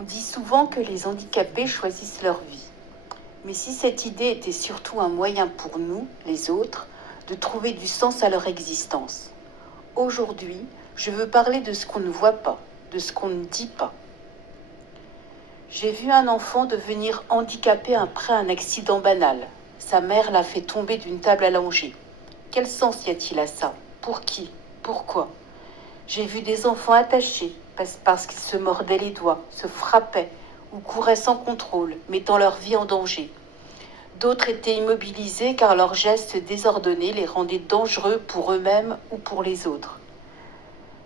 On dit souvent que les handicapés choisissent leur vie. Mais si cette idée était surtout un moyen pour nous, les autres, de trouver du sens à leur existence. Aujourd'hui, je veux parler de ce qu'on ne voit pas, de ce qu'on ne dit pas. J'ai vu un enfant devenir handicapé après un accident banal. Sa mère l'a fait tomber d'une table allongée. Quel sens y a-t-il à ça? Pour qui? Pourquoi? J'ai vu des enfants attachés parce qu'ils se mordaient les doigts, se frappaient ou couraient sans contrôle, mettant leur vie en danger. D'autres étaient immobilisés car leurs gestes désordonnés les rendaient dangereux pour eux-mêmes ou pour les autres.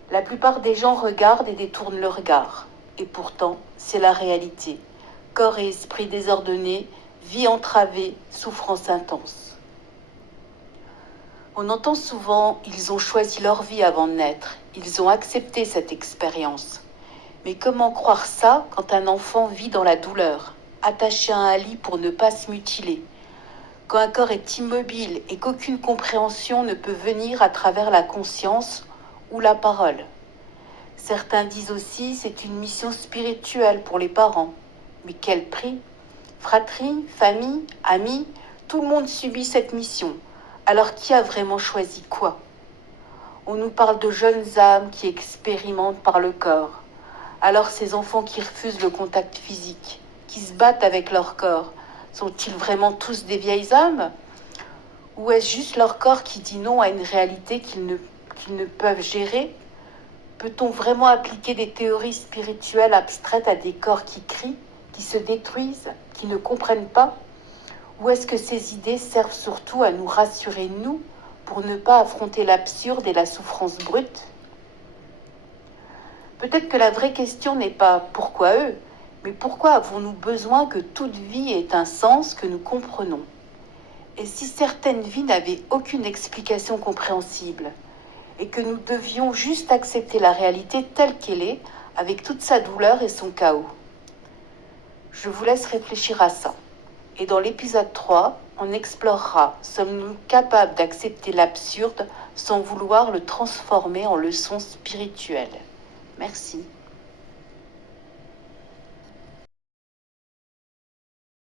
La plupart des gens regardent et détournent le regard. Et pourtant, c'est la réalité. Corps et esprit désordonnés, vie entravée, souffrance intense. On entend souvent « ils ont choisi leur vie avant de naître, ils ont accepté cette expérience ». Mais comment croire ça quand un enfant vit dans la douleur, attaché à un lit pour ne pas se mutiler, quand un corps est immobile et qu'aucune compréhension ne peut venir à travers la conscience ou la parole? Certains disent aussi c'est une mission spirituelle pour les parents. Mais quel prix? Fratrie, famille, amis, tout le monde subit cette mission. Alors qui a vraiment choisi quoi? On nous parle de jeunes âmes qui expérimentent par le corps. Alors ces enfants qui refusent le contact physique, qui se battent avec leur corps, sont-ils vraiment tous des vieilles âmes? Ou est-ce juste leur corps qui dit non à une réalité qu'ils ne peuvent gérer? Peut-on vraiment appliquer des théories spirituelles abstraites à des corps qui crient, qui se détruisent, qui ne comprennent pas? Ou est-ce que ces idées servent surtout à nous rassurer, nous, pour ne pas affronter l'absurde et la souffrance brute? Peut-être que la vraie question n'est pas « pourquoi eux ?», mais pourquoi avons-nous besoin que toute vie ait un sens que nous comprenons? Et si certaines vies n'avaient aucune explication compréhensible, et que nous devions juste accepter la réalité telle qu'elle est, avec toute sa douleur et son chaos? Je vous laisse réfléchir à ça. Et dans l'épisode 3, on explorera, sommes-nous capables d'accepter l'absurde sans vouloir le transformer en leçon spirituelle? Merci.